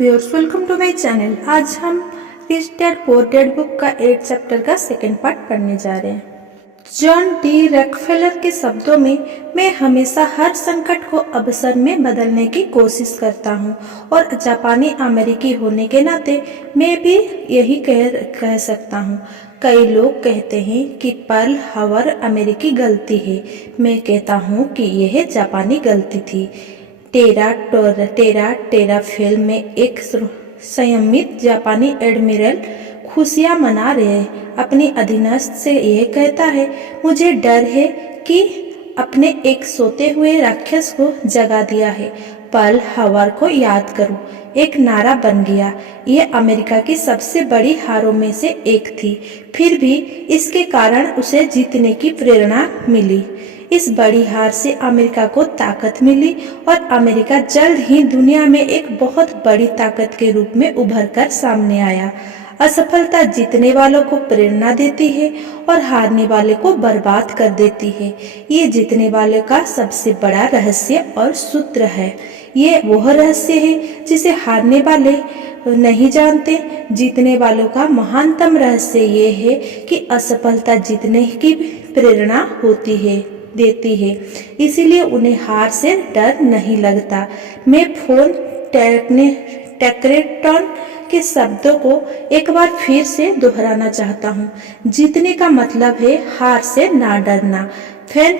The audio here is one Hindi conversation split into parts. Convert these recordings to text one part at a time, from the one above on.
Viewers, welcome to my channel. आज हम rich dad poor dad book का 8 चैप्टर का सेकंड पार्ट पढ़ने जा रहे हैं। जॉन डी रॉकफेलर के शब्दों में, मैं हमेशा हर संकट को अवसर में बदलने की कोशिश करता हूँ और जापानी अमेरिकी होने के नाते मैं भी यही कह सकता हूँ। कई लोग कहते हैं कि पर्ल हार्बर अमेरिकी गलती है। मैं कहता हूँ कि यह जापानी गलती थी। टेरा फिल्म में एक संयमित जापानी एडमिरल खुशियां मना रहे हैं। अपनी अधीनस्थ से यह कहता है, मुझे डर है कि अपने एक सोते हुए राक्षस को जगा दिया है। पर्ल हार्बर को याद करो, एक नारा बन गया। यह अमेरिका की सबसे बड़ी हारों में से एक थी, फिर भी इसके कारण उसे जीतने की प्रेरणा मिली। इस बड़ी हार से अमेरिका को ताकत मिली और अमेरिका जल्द ही दुनिया में एक बहुत बड़ी ताकत के रूप में उभर कर सामने आया। असफलता जीतने वालों को प्रेरणा देती है और हारने वाले को बर्बाद कर देती है। ये जीतने वाले का सबसे बड़ा रहस्य और सूत्र है। ये वह रहस्य है जिसे हारने वाले नहीं जानते। जीतने वालों का महानतम रहस्य ये है कि असफलता जीतने की प्रेरणा देती है, इसीलिए उन्हें हार से डर नहीं लगता। मैं फोन टैकरेटन के शब्दों को एक बार फिर से दोहराना चाहता हूँ। जीतने का मतलब है हार से ना डरना। फैन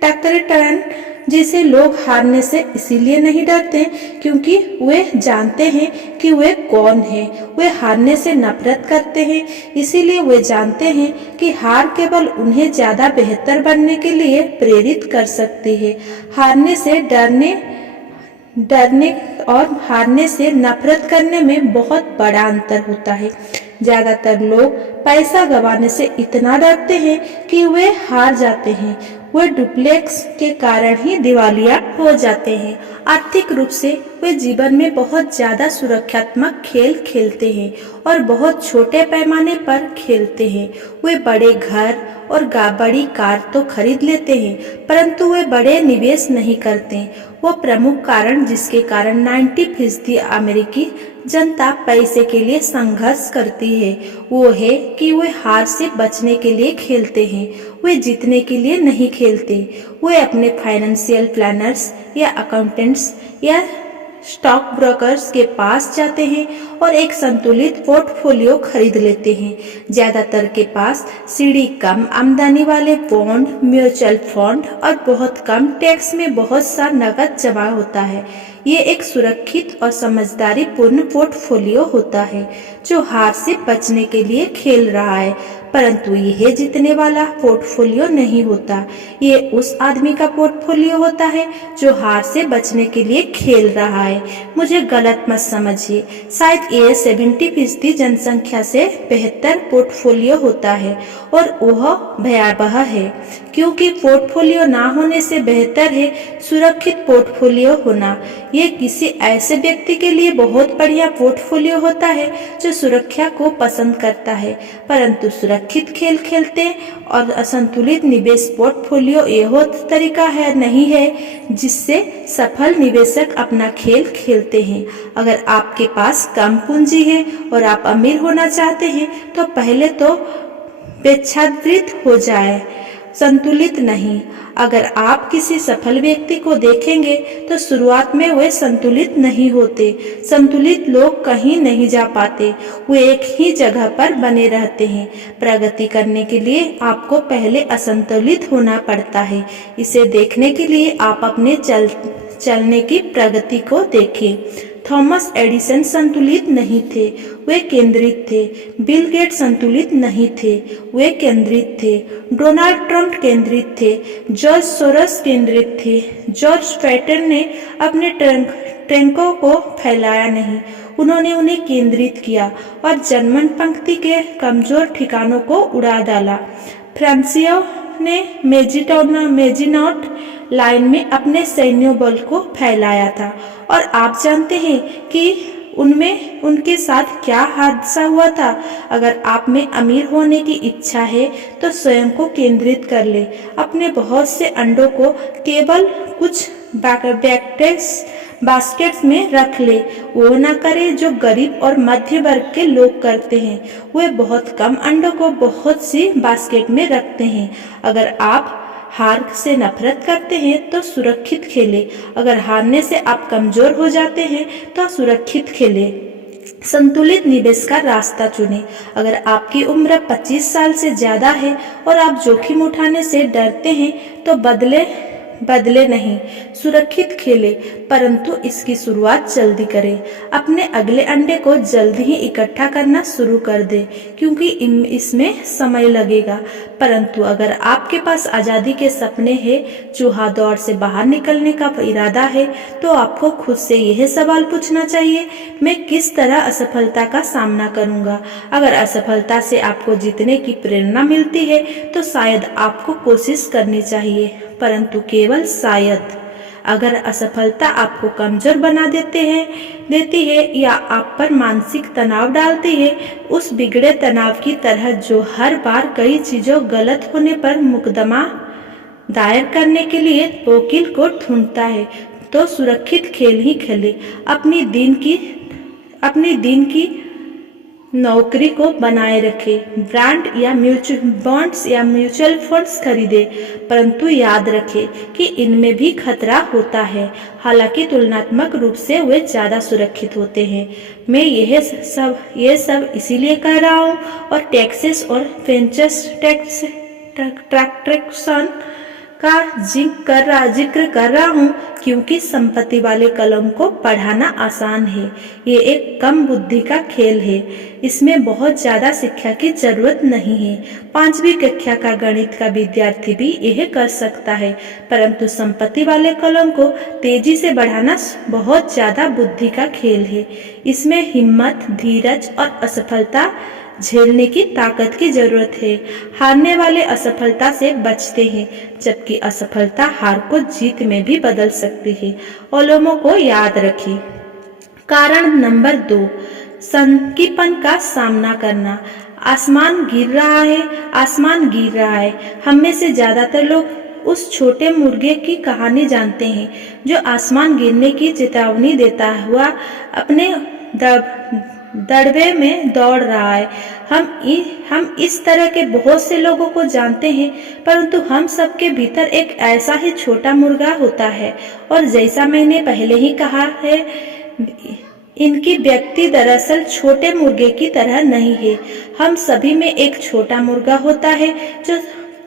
टैकरेटन जैसे लोग हारने से इसीलिए नहीं डरते क्योंकि वे जानते हैं कि वे कौन है। वे हारने से नफरत करते हैं, इसीलिए वे जानते हैं कि हार केवल उन्हें ज्यादा बेहतर बनने के लिए प्रेरित कर सकती है। हारने से डरने और हारने से नफरत करने में बहुत बड़ा अंतर होता है। ज्यादातर लोग पैसा गंवाने से इतना डरते हैं कि वे हार जाते हैं। वे डुप्लेक्स के कारण ही दिवालिया हो जाते हैं। आर्थिक रूप से वे जीवन में बहुत ज्यादा सुरक्षात्मक खेल खेलते हैं और बहुत छोटे पैमाने पर खेलते हैं। वे बड़े घर और बड़ी कार तो खरीद लेते हैं, परंतु वे बड़े निवेश नहीं करते। वो प्रमुख कारण जिसके कारण 90% अमेरिकी जनता पैसे के लिए संघर्ष करती है, वो है कि वे हार से बचने के लिए खेलते हैं। वे जीतने के लिए नहीं खेलते। वे अपने फाइनेंशियल प्लानर्स या अकाउंटेंट्स या स्टॉक ब्रोकर्स के पास जाते हैं और एक संतुलित पोर्टफोलियो खरीद लेते हैं। ज्यादातर के पास सीढ़ी कम आमदनी वाले बॉन्ड, म्यूचुअल फंड और बहुत कम टैक्स में बहुत सा नकद जमा होता है। ये एक सुरक्षित और समझदारी पूर्ण पोर्टफोलियो होता है जो हार से बचने के लिए खेल रहा है, परंतु यह जीतने वाला पोर्टफोलियो नहीं होता। ये उस आदमी का पोर्टफोलियो होता है जो हार से बचने के लिए खेल रहा है। मुझे गलत मत समझिए, शायद ये 70% जनसंख्या से बेहतर पोर्टफोलियो होता है और वह भयावह है, क्योंकि पोर्टफोलियो ना होने से बेहतर है सुरक्षित पोर्टफोलियो होना। ये किसी ऐसे व्यक्ति के लिए बहुत बढ़िया पोर्टफोलियो होता है जो सुरक्षा को पसंद करता है, परंतु सुरक्षित खेल खेलते और असंतुलित निवेश पोर्टफोलियो यह तरीका है नहीं है जिससे सफल निवेशक अपना खेल खेलते हैं। अगर आपके पास कम पूंजी है और आप अमीर होना चाहते हैं तो पहले तो वेच्छादृत हो जाए, संतुलित नहीं। अगर आप किसी सफल व्यक्ति को देखेंगे तो शुरुआत में वे संतुलित नहीं होते। संतुलित लोग कहीं नहीं जा पाते, वे एक ही जगह पर बने रहते हैं। प्रगति करने के लिए आपको पहले असंतुलित होना पड़ता है। इसे देखने के लिए आप अपने चलने की प्रगति को देखें। थॉमस एडिसन संतुलित नहीं थे, वे केंद्रित थे। बिल गेट संतुलित नहीं थे, वे केंद्रित थे। डोनाल्ड ट्रंप केंद्रित थे। जॉर्ज सोरोस केंद्रित थे। जॉर्ज पैटन ने अपने टैंकों को फैलाया नहीं, उन्होंने उन्हें केंद्रित किया और जर्मन पंक्ति के कमजोर ठिकानों को उड़ा डाला। फ्रांसियो ने मेजिनाट लाइन में अपने सैन्य बल को फैलाया था और आप जानते हैं कि उनके साथ क्या हादसा हुआ था। अगर आप में अमीर होने की इच्छा है तो स्वयं को केंद्रित कर ले। अपने बहुत से अंडों को केवल कुछ बास्केट्स में रख ले। वो ना करे जो गरीब और मध्य वर्ग के लोग करते हैं। वे बहुत कम अंडों को बहुत सी बास्केट में रखते हैं। अगर आप हार से नफरत करते हैं तो सुरक्षित खेलें। अगर हारने से आप कमजोर हो जाते हैं तो सुरक्षित खेलें। संतुलित निवेश का रास्ता चुनें। अगर आपकी उम्र 25 साल से ज्यादा है और आप जोखिम उठाने से डरते हैं तो बदले नहीं, सुरक्षित खेले, परंतु इसकी शुरुआत जल्दी करें। अपने अगले अंडे को जल्दी ही इकट्ठा करना शुरू कर दें, क्योंकि इसमें समय लगेगा। परंतु अगर आपके पास आजादी के सपने हैं, चूहा दौड़ से बाहर निकलने का इरादा है, तो आपको खुद से यह सवाल पूछना चाहिए, मैं किस तरह असफलता का सामना करूंगा? अगर असफलता से आपको जीतने की प्रेरणा मिलती है तो शायद आपको कोशिश करनी चाहिए, परंतु केवल शायद। अगर असफलता आपको कमजोर बना देती है या आप पर मानसिक तनाव डालती है, उस बिगड़े तनाव की तरह जो हर बार कई चीजों गलत होने पर मुकदमा दायर करने के लिए वकील को ढूंढता है, तो सुरक्षित खेल ही खेले। अपनी दिन की नौकरी को बनाए रखें। बॉन्ड्स या म्यूचुअल फंड्स खरीदे, परंतु याद रखें कि इनमें भी खतरा होता है, हालांकि तुलनात्मक रूप से वे ज्यादा सुरक्षित होते हैं। मैं यह सब इसीलिए कह रहा हूँ और टैक्सेस और वेंचर ट्रैक्शन का जिक्र कर रहा हूँ, क्योंकि संपत्ति वाले कलम को पढ़ाना आसान है। ये एक कम बुद्धि का खेल है। इसमें बहुत ज्यादा शिक्षा की जरूरत नहीं है। 5वीं कक्षा का गणित का विद्यार्थी भी यह कर सकता है, परंतु संपत्ति वाले कलम को तेजी से बढ़ाना बहुत ज्यादा बुद्धि का खेल है। इसमें हिम्मत, धीरज और असफलता झेलने की ताकत की जरूरत है। हारने वाले असफलता से बचते हैं, जबकि असफलता हार को जीत में भी बदल सकती है। ओलोमो को याद रखें। कारण नंबर 2, संकीपन का सामना करना। आसमान गिर रहा है। हम में से ज्यादातर लोग उस छोटे मुर्गे की कहानी जानते हैं जो आसमान गिरने की चेतावनी देता हुआ अपने दड़बे में दौड़ रहा है। हम इस तरह के बहुत से लोगों को जानते हैं, परंतु हम सबके भीतर एक ऐसा ही छोटा मुर्गा होता है, और जैसा मैंने पहले ही कहा है, इनकी व्यक्ति दरअसल छोटे मुर्गे की तरह नहीं है। हम सभी में एक छोटा मुर्गा होता है जो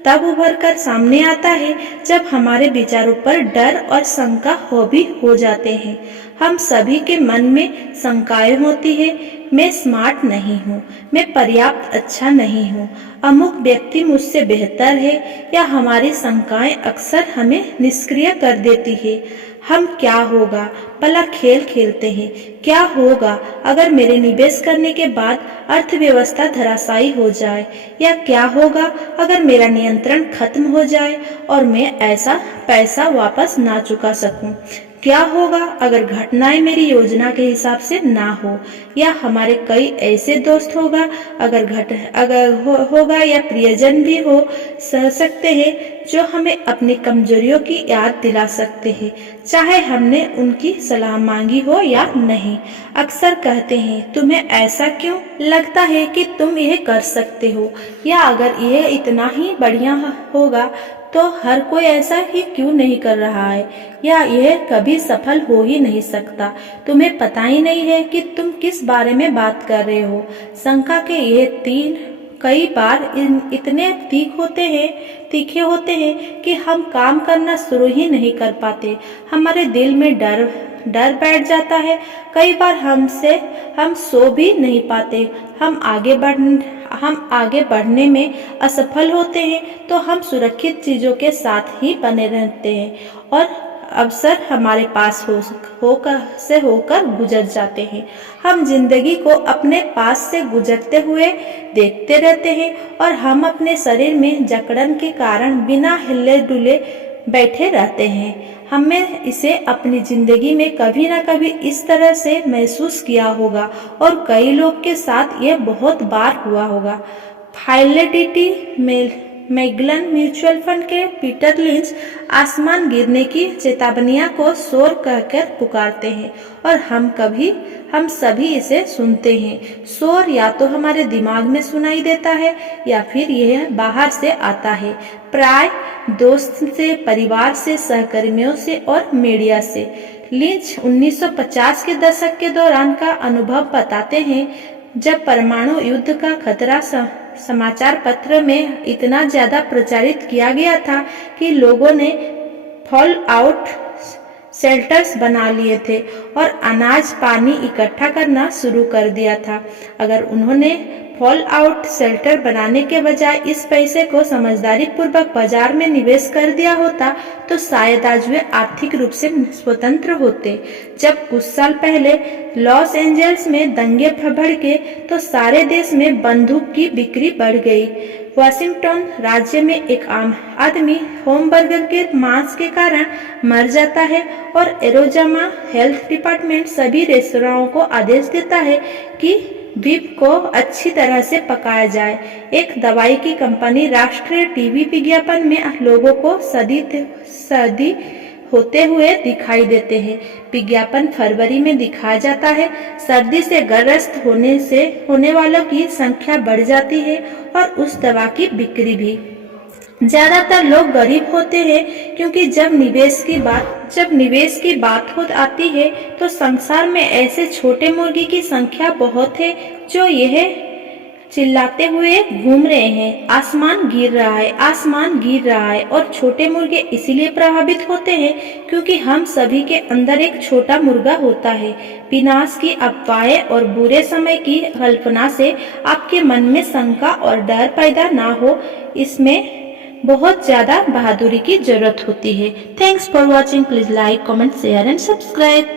तब उभर कर सामने आता है जब हमारे विचारों पर डर और शंका हो जाते हैं। हम सभी के मन में शंकाएं होती है, मैं स्मार्ट नहीं हूँ, मैं पर्याप्त अच्छा नहीं हूँ, अमुक व्यक्ति मुझसे बेहतर है, या हमारी शंकाएं अक्सर हमें निष्क्रिय कर देती है। हम क्या होगा भला खेल खेलते हैं, क्या होगा अगर मेरे निवेश करने के बाद अर्थव्यवस्था धराशायी हो जाए, या क्या होगा अगर मेरा नियंत्रण खत्म हो जाए और मैं ऐसा पैसा वापस ना चुका सकूं, क्या होगा अगर घटनाएं मेरी योजना के हिसाब से ना हो, या हमारे कई ऐसे दोस्त होगा होगा या प्रियजन भी हो सकते हैं जो हमें अपनी कमजोरियों की याद दिला सकते हैं, चाहे हमने उनकी सलाह मांगी हो या नहीं। अक्सर कहते हैं, तुम्हें ऐसा क्यों लगता है कि तुम यह कर सकते हो, या अगर यह इतना ही बढ़िया होगा तो हर कोई ऐसा ही क्यों नहीं कर रहा है, या यह कभी सफल हो ही नहीं सकता। तुम्हें पता ही नहीं है कि तुम किस बारे में बात कर रहे हो। शंका के ये 3 कई बार इतने तीखे होते हैं कि हम काम करना शुरू ही नहीं कर पाते। हमारे दिल में डर बैठ जाता है। कई बार हम सो भी नहीं पाते। हम आगे बढ़ने में असफल होते हैं तो हम सुरक्षित चीजों के साथ ही बने रहते हैं, और अवसर हमारे पास होकर गुजर जाते हैं। हम जिंदगी को अपने पास से गुजरते हुए देखते रहते हैं, और हम अपने शरीर में जकड़न के कारण बिना हिले डुले बैठे रहते हैं। हमने इसे अपनी जिंदगी में कभी ना कभी इस तरह से महसूस किया होगा, और कई लोग के साथ यह बहुत बार हुआ होगा। फाइडेलिटी मैगलन म्यूचुअल फंड के पीटर लिंच आसमान गिरने की चेतावनियां को शोर कहकर पुकारते हैं और हम सभी इसे सुनते हैं। शोर या तो हमारे दिमाग में सुनाई देता है या फिर यह बाहर से आता है, प्राय दोस्त से, परिवार से, सहकर्मियों से और मीडिया से। लिंच 1950 के दशक के दौरान का अनुभव बताते हैं, जब परमाणु युद्ध का खतरा समाचार पत्र में इतना ज्यादा प्रचारित किया गया था कि लोगों ने फॉल आउट शेल्टर्स बना लिए थे और अनाज पानी इकट्ठा करना शुरू कर दिया था। अगर उन्होंने फॉल आउट शेल्टर बनाने के बजाय इस पैसे को समझदारी पूर्वक बाजार में निवेश कर दिया होता तो शायद आज वे आर्थिक रूप से स्वतंत्र होते। जब कुछ साल पहले लॉस एंजल्स में दंगे भड़के तो सारे देश में बंदूक की बिक्री बढ़ गई। वाशिंगटन राज्य में एक आम आदमी होमबर्गर के मांस के कारण मर जाता है और एरिज़ोना हेल्थ डिपार्टमेंट सभी रेस्तराओं को आदेश देता है कि बीफ को अच्छी तरह से पकाया जाए। एक दवाई की कंपनी राष्ट्रीय टीवी विज्ञापन में लोगों को सर्दी होते हुए दिखाई देते हैं। विज्ञापन फरवरी में दिखाया जाता है। सर्दी से ग्रस्त होने वालों की संख्या बढ़ जाती है और उस दवा की बिक्री भी। ज्यादातर लोग गरीब होते हैं क्योंकि जब निवेश की बात हो आती है तो संसार में ऐसे छोटे मुर्गी की संख्या बहुत है जो यह चिल्लाते हुए घूम रहे हैं, आसमान गिर रहा है, आसमान गिर रहा है। और छोटे मुर्गे इसीलिए प्रभावित होते हैं क्योंकि हम सभी के अंदर एक छोटा मुर्गा होता है। विनाश की अफवाहें और बुरे समय की कल्पना से आपके मन में शंका और डर पैदा ना हो, इसमें बहुत ज्यादा बहादुरी की जरूरत होती है। Thanks for watching. Please like, comment, share and subscribe.